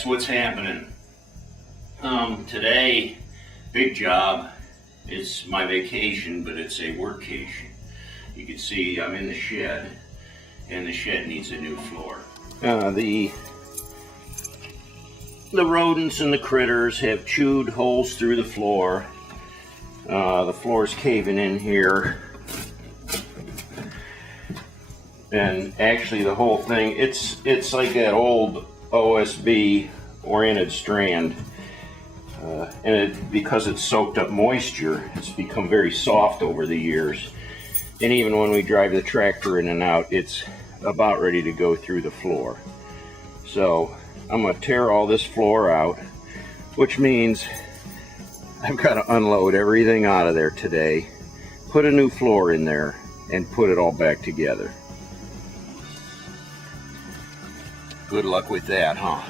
cats, what's happening? Today, big job. It's my vacation, but it's a workcation. You can see I'm in the shed, and the shed needs a new floor. The rodents and the critters have chewed holes through the floor. The floor's caving in here. And actually the whole thing, it's like that old OSB oriented strand. And because it's soaked up moisture, it's become very soft over the years. And even when we drive the tractor in and out, it's about ready to go through the floor. So I'm going to tear all this floor out, which means I've got to unload everything out of there today, put a new floor in there, and put it all back together. Good luck with that, huh?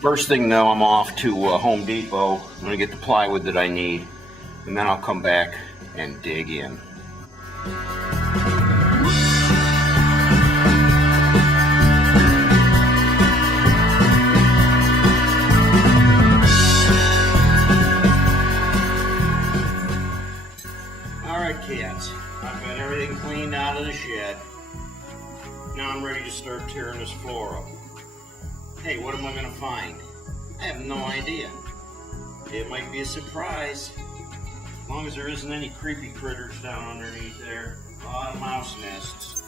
First thing though, I'm off to Home Depot. I'm going to get the plywood that I need, and then I'll come back and dig in. Alright cats, I've got everything cleaned out of the shed. Now I'm ready to start tearing this floor up. Hey, what am I going to find? I have no idea. It might be a surprise. As long as there isn't any creepy critters down underneath there. A lot of mouse nests.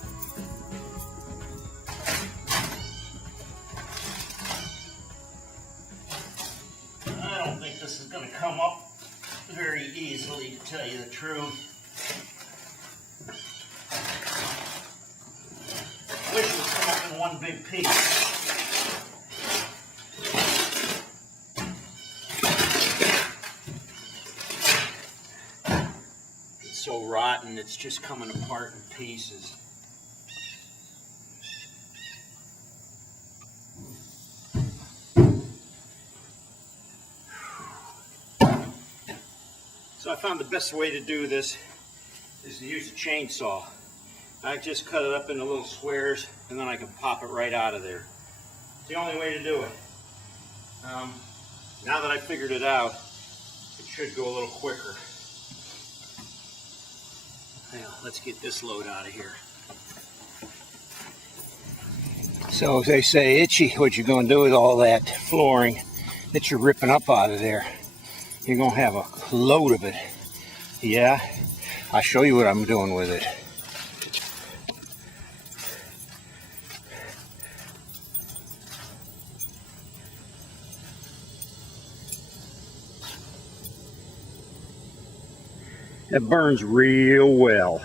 I don't think this is going to come up very easily, to tell you the truth. I wish it would come up in one big piece. It's so rotten, it's just coming apart in pieces. So I found the best way to do this is to use a chainsaw. I just cut it up into little squares, and then I can pop it right out of there. It's the only way to do it. Now that I figured it out, it should go a little quicker. Now, let's get this load out of here. So as they say, Itchy, what you gonna do with all that flooring that you're ripping up out of there? You're gonna have a load of it. Yeah, I'll show you what I'm doing with it. That burns real well.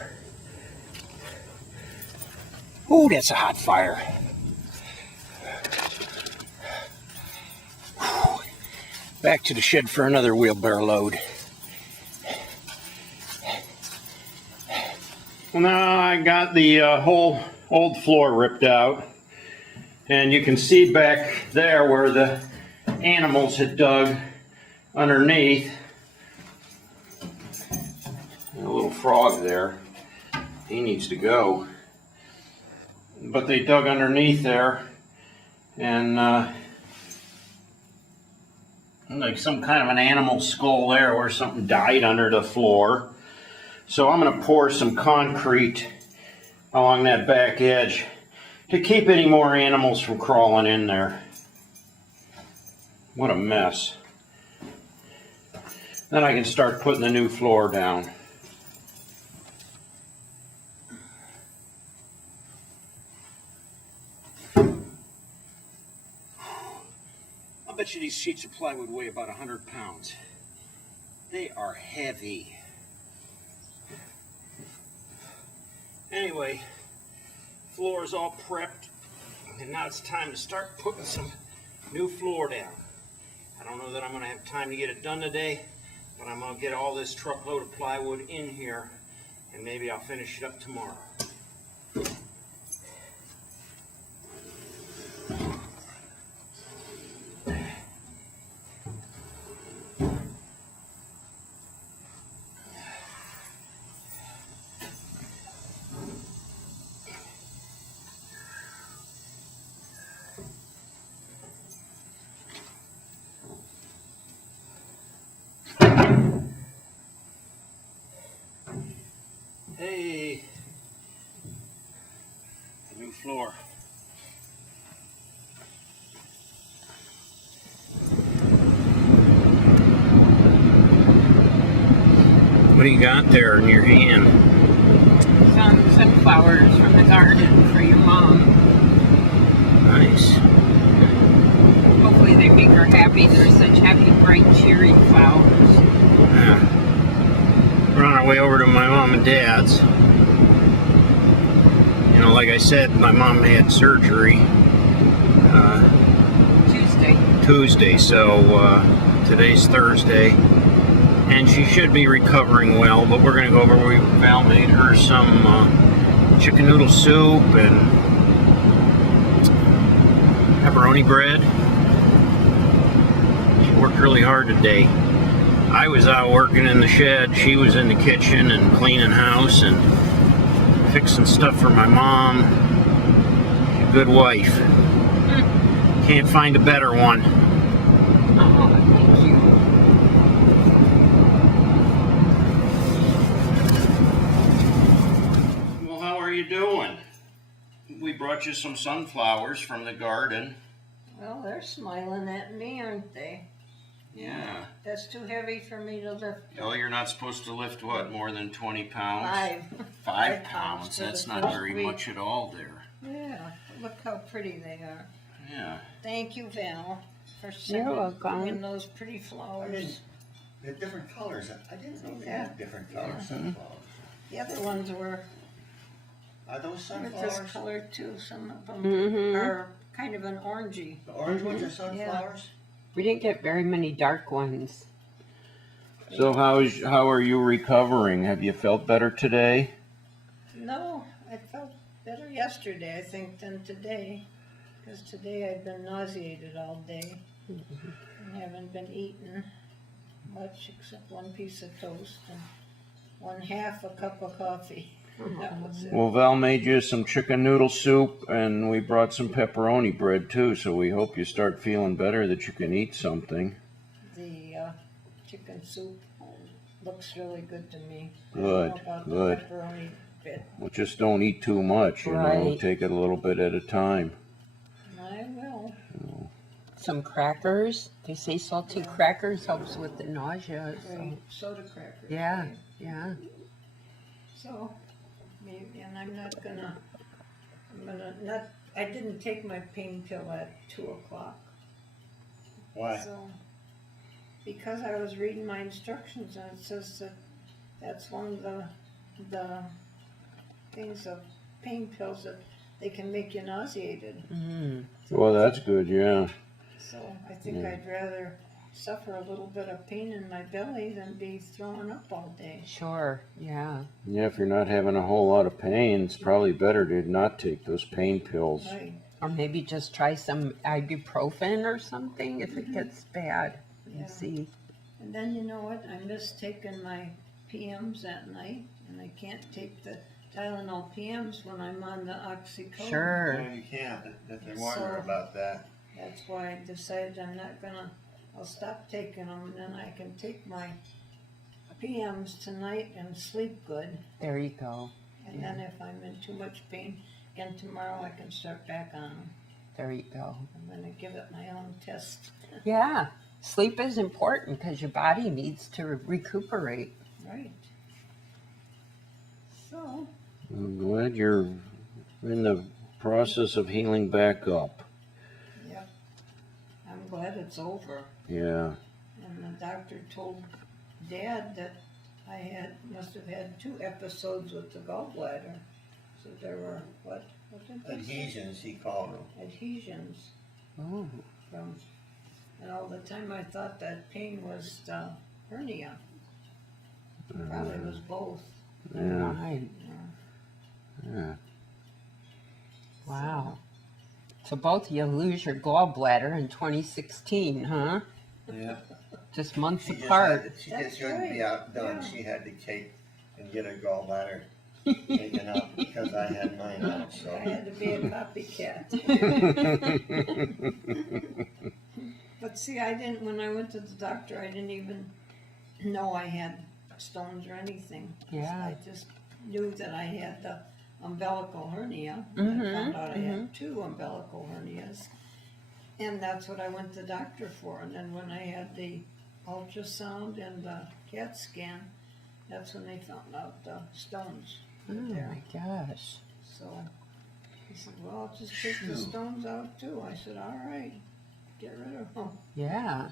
Oh, that's a hot fire. Back to the shed for another wheelbarrow load. Well, now I got the whole old floor ripped out. And you can see back there where the animals had dug underneath. A little frog there. He needs to go. But they dug underneath there, and like some kind of an animal skull there where something died under the floor. So I'm going to pour some concrete along that back edge to keep any more animals from crawling in there. What a mess. Then I can start putting the new floor down. I bet you these sheets of plywood weigh about 100 pounds. They are heavy. Anyway, floor is all prepped, and now it's time to start putting some new floor down. I don't know that I'm going to have time to get it done today, but I'm going to get all this truckload of plywood in here, and maybe I'll finish it up tomorrow. Hey, the new floor. What do you got there in your hand? Some sunflowers from the garden for your mom. Nice. Hopefully they make her happy. They're such happy, bright, cheery flowers. Yeah. We're on our way over to my mom and dad's. You know, like I said, my mom had surgery Tuesday, so today's Thursday. And she should be recovering well, but we're going to go over. Val made her some chicken noodle soup and pepperoni bread. She worked really hard today. I was out working in the shed. She was in the kitchen and cleaning house and fixing stuff for my mom. She's a good wife. Can't find a better one. Oh, thank you. Well, how are you doing? We brought you some sunflowers from the garden. Well, they're smiling at me, aren't they? Yeah. That's too heavy for me to lift. Oh, you're not supposed to lift, what, more than 20 pounds? 5. 5 pounds. for That's the not first very week. much at all there. Yeah, look how pretty they are. Yeah. Thank you, Val, for You're welcome. sending those pretty flowers. They're different colors. I didn't know they Yeah. had different colors Yeah. sunflowers. The other ones were Are those this sunflowers? color too. Some of them Mm-hmm. are kind of an orangey. The orange ones are sunflowers? We didn't get very many dark ones. So how are you recovering? Have you felt better today? No, I felt better yesterday, I think, than today. Because today I've been nauseated all day and haven't been eating much except one piece of toast and 1/2 a cup of coffee. That was it. Well, Val made you some chicken noodle soup, and we brought some pepperoni bread too, so we hope you start feeling better, that you can eat something. The chicken soup looks really good to me. Good, I don't know about good. The pepperoni bit. Well, just don't eat too much, you know, Right. take it a little bit at a time. I will. Some crackers. They say salty crackers helps with the nausea. So. Great soda crackers. Yeah, right? yeah. So, maybe, and I'm gonna not, I didn't take my pain pill at 2 o'clock. Why? So, because I was reading my instructions and it says that that's one of the things of pain pills that they can make you nauseated. Mm. Well, that's good, yeah. So I think I'd rather suffer a little bit of pain in my belly than be throwing up all day. Sure, yeah. Yeah, if you're not having a whole lot of pain, it's probably better to not take those pain pills. Right. Or maybe just try some ibuprofen or something if it gets bad. Yeah. And see. And then you know what? I miss taking my PMs at night, and I can't take the Tylenol PMs when I'm on the oxycodone. Sure. No, you can't. They warn her about that. That's why I decided I'll stop taking them, and then I can take my PMs tonight and sleep good. There you go. And then if I'm in too much pain, again tomorrow I can start back on them. There you go. I'm going to give it my own test. Yeah. Sleep is important because your body needs to recuperate. Right. So, I'm glad you're in the process of healing back up. yeah, I'm glad it's over. Yeah. And the doctor told Dad that I must have had 2 episodes with the gallbladder. So there were, what did they say? Adhesions, he called them. Adhesions Oh. from, and all the time I thought that pain was the hernia. Probably was both. Yeah. Right. Yeah. Wow. So both of you lose your gallbladder in 2016, huh? Yeah. Just months She just apart. she That's just couldn't be right. outdone. Yeah. She had to take and get her gallbladder taken out because I had mine out. I So had to be a copycat. But see, when I went to the doctor, I didn't even know I had stones or anything. Yeah. I just knew that I had the umbilical hernia. Mhm, I found out I had 2 umbilical hernias. And that's what I went to the doctor for. And then when I had the ultrasound and the CAT scan, that's when they found out the stones Oh were there. my gosh. So he said, well, I'll just take the stones out too. I said, all right, get rid of them. Yeah.